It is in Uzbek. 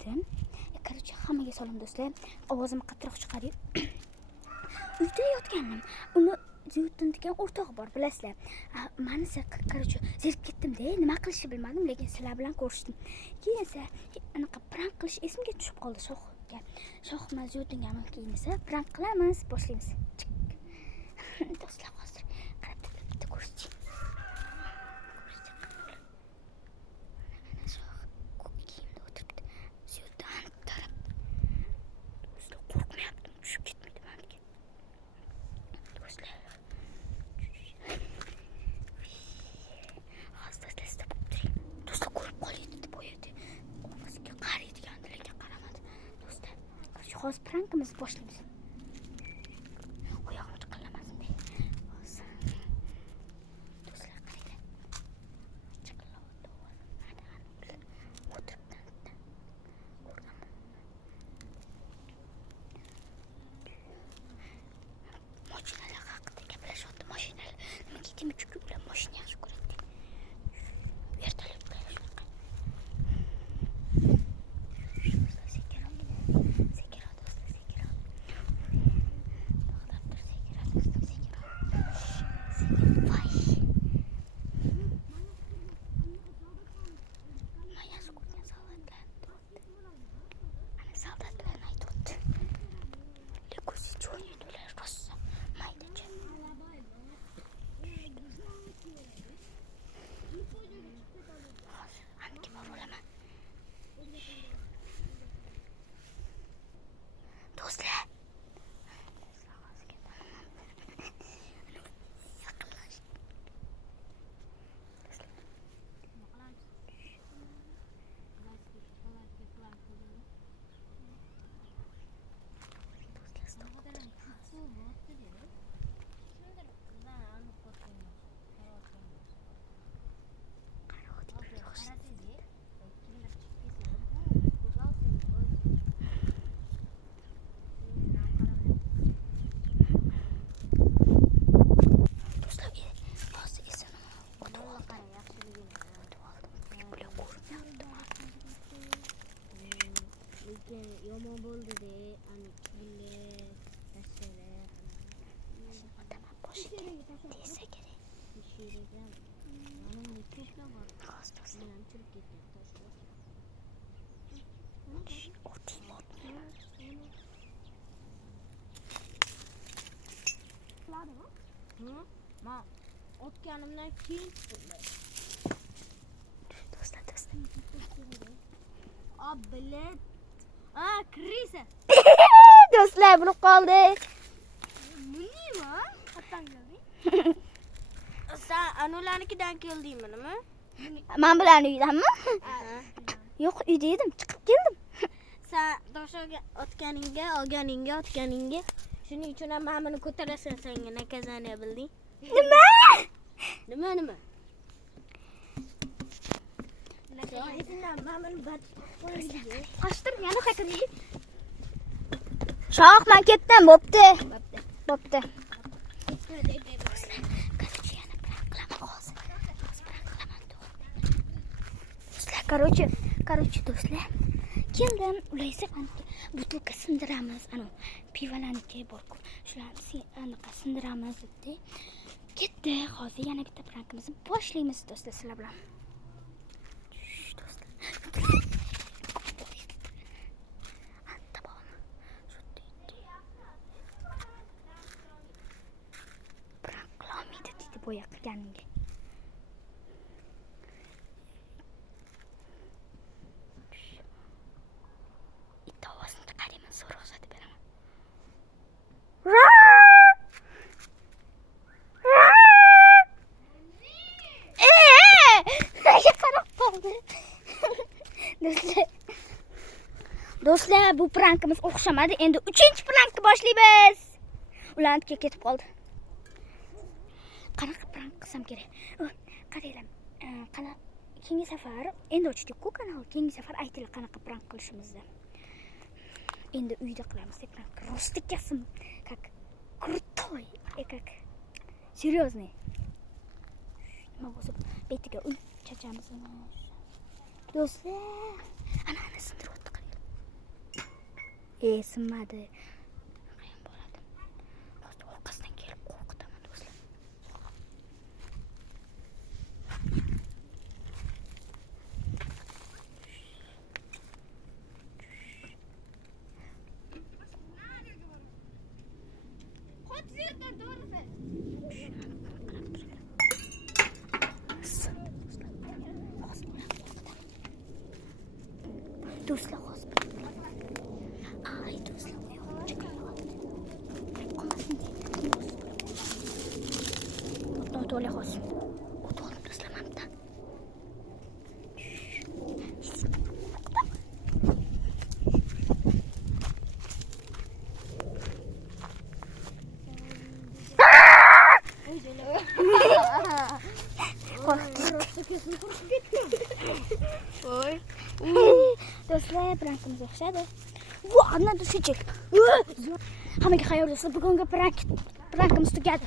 dedim. Короче, hammaga salom do'stlar. Ovozim qattiq chiqadi. Uyda yotgandim. Uni Ziyuddin degan o'rtog'i bor, bilasizlar. Meni короче zerikib ketdim-da, nima qilishni bilmadim, lekin sizlar bilan ko'rishdim. Keyin esa anaqa prank qilish esimga tushib qoldi Shohga. Shoh bilan Ziyuddinga keyin esa prank qilamiz, boshlaymiz. Do'stlar, hozir qarab bitta ko'rishing. Hozir prankimizni boshlaymiz. Oyog'im chiqillamasin deb. Hozir. Do'stlar qaranglar. Chiqillayapti. O'tiribdi. Ko'rganman. Mashinalar haqida gaplashyapti. Mashinalar nimaga deymi, chunki ular mashina yaxshi ko'radi. Vertolyot bilan shunaqa. Yomon bo'ldi de, bulle tashlaylar. Tamam, boshiga desa kerak. Shirigan. Mana ko'plar bor. Hozir bilan chirib ketgan toshlar. Ma otganimdan keyin chiqdi. Do'stlar. Bilet. Krisa. Do'stlar, buni qoldi. Nima? Qatdan kelding? Sen anularnikidan keldingmi, nima? Men bilan uydanmi? Yo'q, uyda edim, chiqib keldim. Sen toshga olganingga. Shuning uchun ham men buni ko'tarasan, senga naказание bilding? Nima? Nima? Qochdim, yana qaytadan. Shoh, men ketdim, bo'pti. Короче, yana prank qilaman hozir. Короче, do'stlar. Keldim, ulaysa butilka sindiramiz, pivalarniki bor-ku. Shularni anaqa sindiramiz debdi. Ketdi, hozir yana bitta prankimizni boshlaymiz do'stlar, sizlar bilan. Prank qilolmaydi deydi boya qilganingga. Bitta ovozini chiqaraman, so'roq uzatib beraman. Qarab qoldi. Do'stlar, bu prankimiz o'xshamadi. Endi 3-prankni boshlaymiz. Ularniki ketib qoldi. Qanaqa prank qilsam kerak? Qaranglar. Keyingi safar endi ochdik-ku kanal. Keyingi safar aytinglar qanaqa prank qilishimizni. Endi uyda qilamiz prank. Rostикясым, как крутой, как серьезный. Nima bo'lsa, betiga uy chachamiz. Do'stlar, ana sindirib o'tdi. Sinmadi. Qiyin bo'ladi. Hozir orqasidan kelib qo'rqitaman do'stlar. Do'stlar hozir. Ay do'stlar oyog'im chiqyapti. Olmasin deydi. O'tole hozir. O'tolib do'stlar mamta. Voy. Do'stlar, prankimiz yo'xshadi. Ana do'stlar. Hammaga xayr do'stlar. Bugungi prankimiz tugadi.